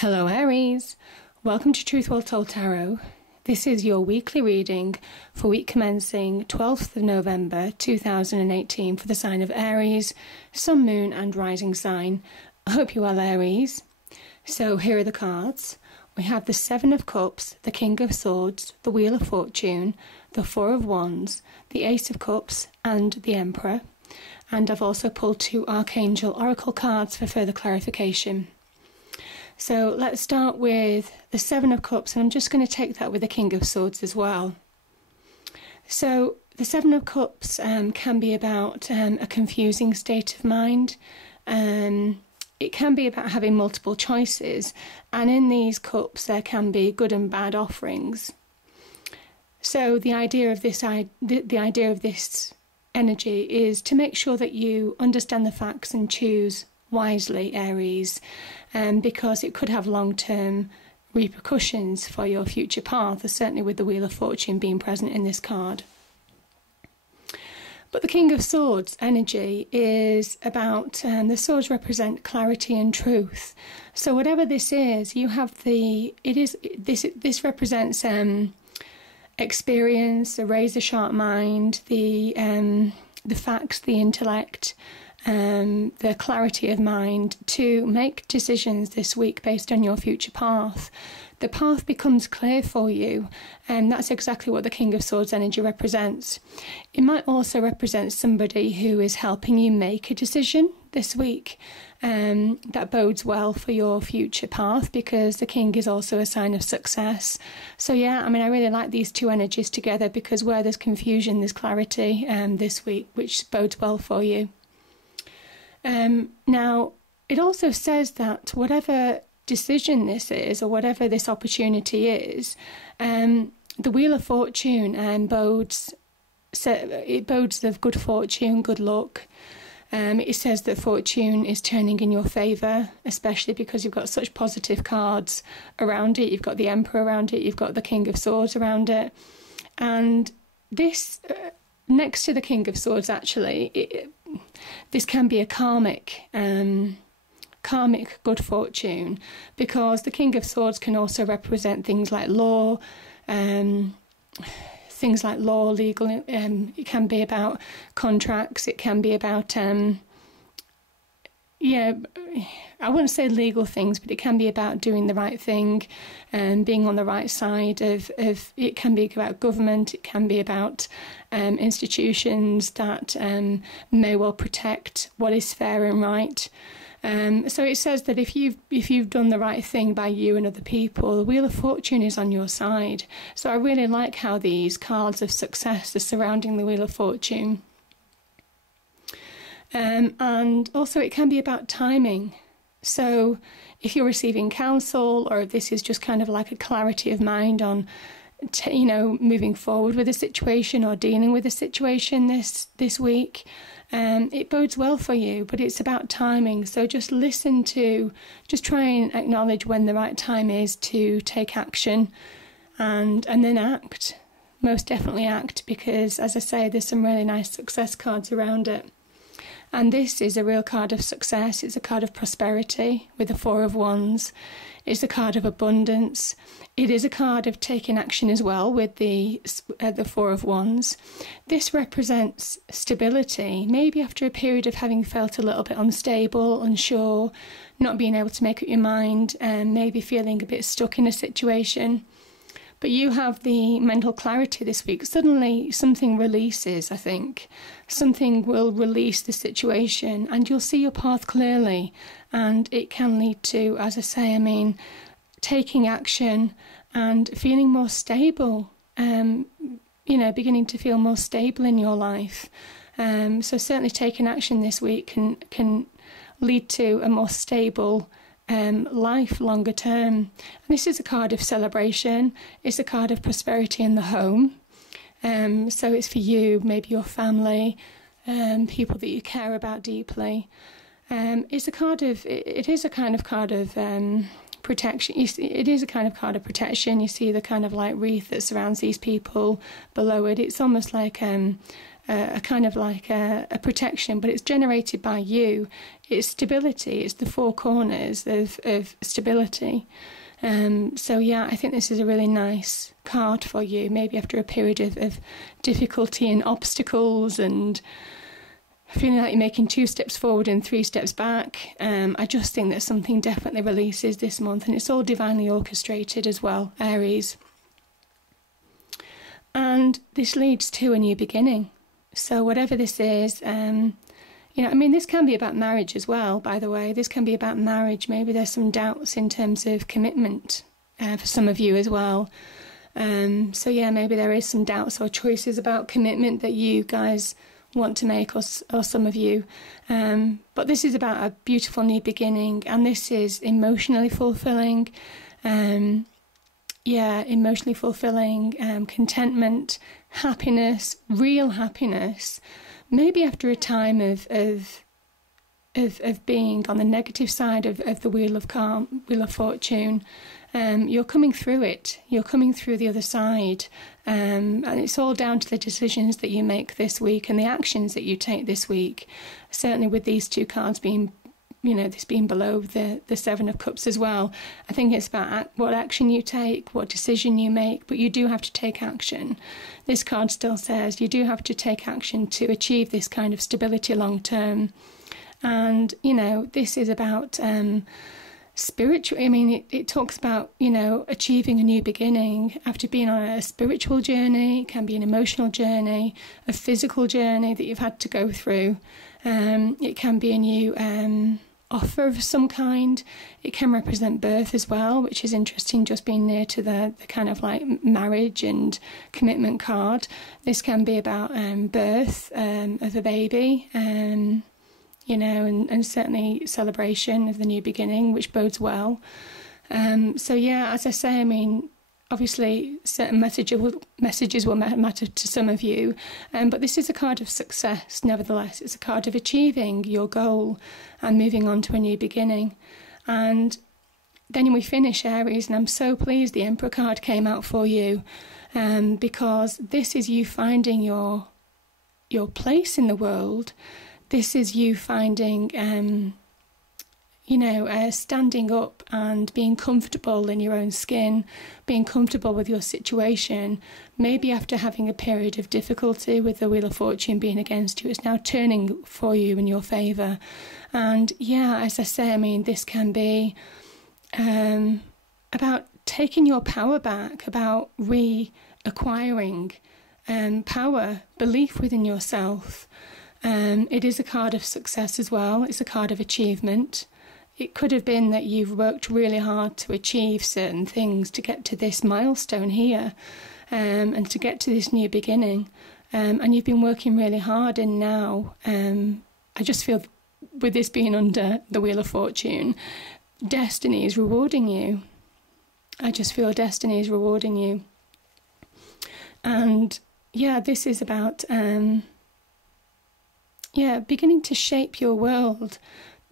Hello Aries, welcome to Truth Well Told Tarot. This is your weekly reading for week commencing 12th of November 2018 for the sign of Aries, Sun, Moon and Rising sign. I hope you're well, Aries. So here are the cards. We have the Seven of Cups, the King of Swords, the Wheel of Fortune, the Four of Wands, the Ace of Cups and the Emperor. And I've also pulled two Archangel Oracle cards for further clarification. So let's start with the Seven of Cups, and I'm just going to take that with the King of Swords as well. So the Seven of Cups can be about a confusing state of mind. It can be about having multiple choices, and in these cups there can be good and bad offerings. So the idea of this energy is to make sure that you understand the facts and choose wisely, Aries, because it could have long-term repercussions for your future path, certainly with the Wheel of Fortune being present in this card. But the King of Swords energy is about, the swords represent clarity and truth. So whatever this is, you have this represents experience, a razor-sharp mind, the facts, the intellect, the clarity of mind to make decisions this week based on your future path. The path becomes clear for you, and that's exactly what the King of Swords energy represents. It might also represent somebody who is helping you make a decision this week. That bodes well for your future path, because the King is also a sign of success. So yeah, I mean, I really like these two energies together, because where there's confusion, there's clarity this week, which bodes well for you. Now, it also says that whatever decision this is, or whatever this opportunity is, the Wheel of Fortune bodes of good fortune, good luck. It says that fortune is turning in your favour, especially because you've got such positive cards around it. You've got the Emperor around it, you've got the King of Swords around it. And this, next to the King of Swords, actually, this can be a karmic good fortune, because the King of Swords can also represent things like law, legal. It can be about contracts. It can be about I wouldn't say legal things, but it can be about doing the right thing and being on the right side of it can be about government. It can be about institutions that may well protect what is fair and right. So it says that if you've done the right thing by you and other people, the Wheel of Fortune is on your side. So I really like how these cards of success are surrounding the Wheel of Fortune. And also it can be about timing. So if you're receiving counsel, or if this is just kind of like a clarity of mind on, moving forward with a situation or dealing with a situation this week, it bodes well for you, but it's about timing. So just try and acknowledge when the right time is to take action, and then act. Most definitely act, because as I say, there's some really nice success cards around it. And this is a real card of success. It's a card of prosperity with the Four of Wands. It's a card of abundance. It is a card of taking action as well with the Four of Wands. This represents stability, maybe after a period of having felt a little bit unstable, unsure, not being able to make up your mind, and maybe feeling a bit stuck in a situation. But you have the mental clarity this week. Suddenly something releases, I think. Something will release the situation, and you'll see your path clearly. And it can lead to, as I say, taking action and feeling more stable. Beginning to feel more stable in your life. So certainly taking action this week can lead to a more stable life longer term. And this is a card of celebration. It's a card of prosperity in the home. So it's for you, maybe your family, people that you care about deeply. It is a kind of card of protection. It is a kind of card of protection. You see the kind of like wreath that surrounds these people below it. It's almost like a a kind of like a protection, but it's generated by you. It's stability. It's the four corners of stability. So yeah, I think this is a really nice card for you, maybe after a period of difficulty and obstacles and feeling like you're making 2 steps forward and 3 steps back. I just think that something definitely releases this month, and it's all divinely orchestrated as well, Aries. And this leads to a new beginning. So whatever this is, this can be about marriage as well, by the way. This can be about marriage. Maybe there's some doubts in terms of commitment for some of you as well. Maybe there is some doubts or choices about commitment that you guys want to make, or some of you. But this is about a beautiful new beginning, and this is emotionally fulfilling. Emotionally fulfilling, contentment, happiness, real happiness. Maybe after a time of being on the negative side of the wheel of fortune, you're coming through it. You're coming through the other side, and it's all down to the decisions that you make this week and the actions that you take this week. Certainly, with these 2 cards being, this being below the 7 of Cups as well. I think it's about what action you take, what decision you make, but you do have to take action. This card still says you do have to take action to achieve this kind of stability long term. And, this is about spiritual. It talks about, achieving a new beginning after being on a spiritual journey. It can be an emotional journey, a physical journey that you've had to go through. It can be a new offer of some kind. It can represent birth as well, which is interesting, just being near to the kind of like marriage and commitment card. This can be about birth of a baby, and certainly celebration of the new beginning, which bodes well. As I say, obviously certain messages will matter to some of you, but this is a card of success. Nevertheless, it's a card of achieving your goal and moving on to a new beginning. And then we finish, Aries, and I'm so pleased the Emperor card came out for you, because this is you finding your place in the world. This is you finding standing up and being comfortable in your own skin, being comfortable with your situation. Maybe after having a period of difficulty with the Wheel of Fortune being against you, it's now turning for you in your favour. And as I say, this can be about taking your power back, about reacquiring power, belief within yourself. It is a card of success as well. It's a card of achievement. It could have been that you've worked really hard to achieve certain things to get to this milestone here, and to get to this new beginning. And you've been working really hard, and now I just feel with this being under the Wheel of Fortune, destiny is rewarding you. I just feel destiny is rewarding you. And this is about beginning to shape your world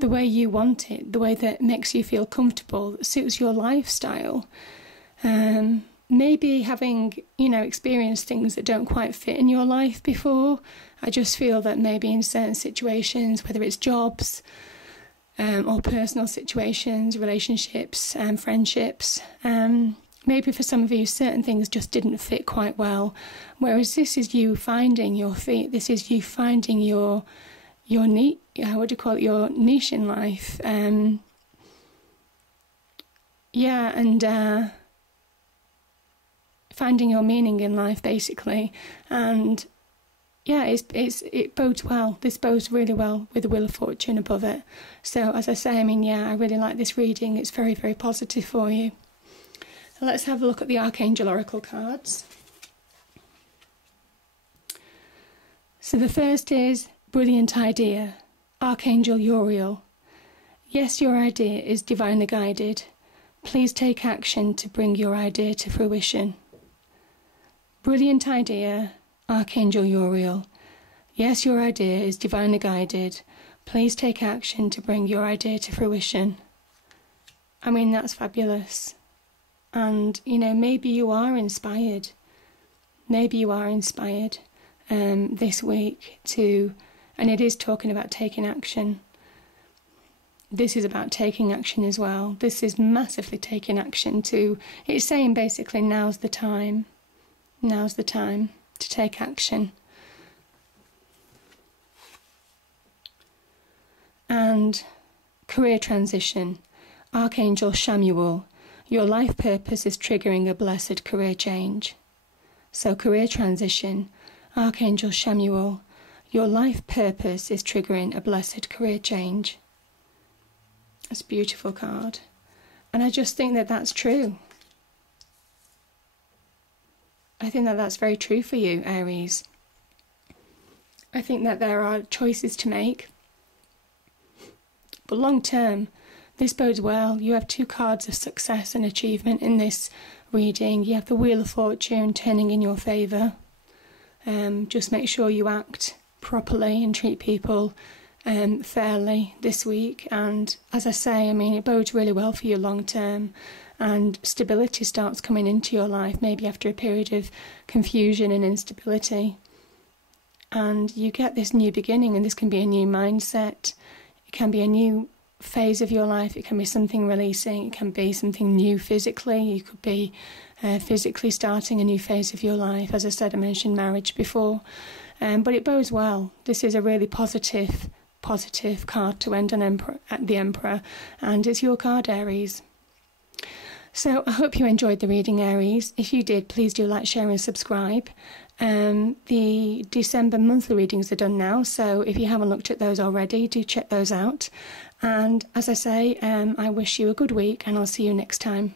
the way you want it, the way that makes you feel comfortable, that suits your lifestyle. Maybe having, experienced things that don't quite fit in your life before. I just feel that maybe in certain situations, whether it's jobs or personal situations, relationships and friendships, maybe for some of you, certain things just didn't fit quite well. Whereas this is you finding your feet. This is you finding your niche, your niche in life. Finding your meaning in life, basically. And it bodes well. This bodes really well with the Wheel of Fortune above it. So as I say, I really like this reading. It's very, very positive for you. So let's have a look at the Archangel Oracle cards. So the first is Brilliant Idea, Archangel Uriel. Yes, your idea is divinely guided. Please take action to bring your idea to fruition. Brilliant Idea, Archangel Uriel. Yes, your idea is divinely guided. Please take action to bring your idea to fruition. That's fabulous. And, maybe you are inspired. Maybe you are inspired. this week and it is talking about taking action. This is about taking action as well. This is massively taking action it's saying basically now's the time. Now's the time to take action. And career transition. Archangel Shamuel, your life purpose is triggering a blessed career change. So career transition. Archangel Shamuel, your life purpose is triggering a blessed career change. That's a beautiful card. And I just think that that's true. I think that that's very true for you, Aries. I think that there are choices to make. But long term, this bodes well. You have 2 cards of success and achievement in this reading. You have the Wheel of Fortune turning in your favour. Just make sure you act properly and treat people fairly this week. And as I say, I mean, it bodes really well for you long term. And stability starts coming into your life, maybe after a period of confusion and instability. And you get this new beginning, and this can be a new mindset. It can be a new phase of your life. It can be something releasing. It can be something new physically. You could be physically starting a new phase of your life. As I said, I mentioned marriage before. But it bodes well. This is a really positive card to end on the Emperor. And it's your card, Aries. So I hope you enjoyed the reading, Aries. If you did, please do like, share and subscribe. The December monthly readings are done now, so if you haven't looked at those already, do check those out. And as I say, I wish you a good week, and I'll see you next time.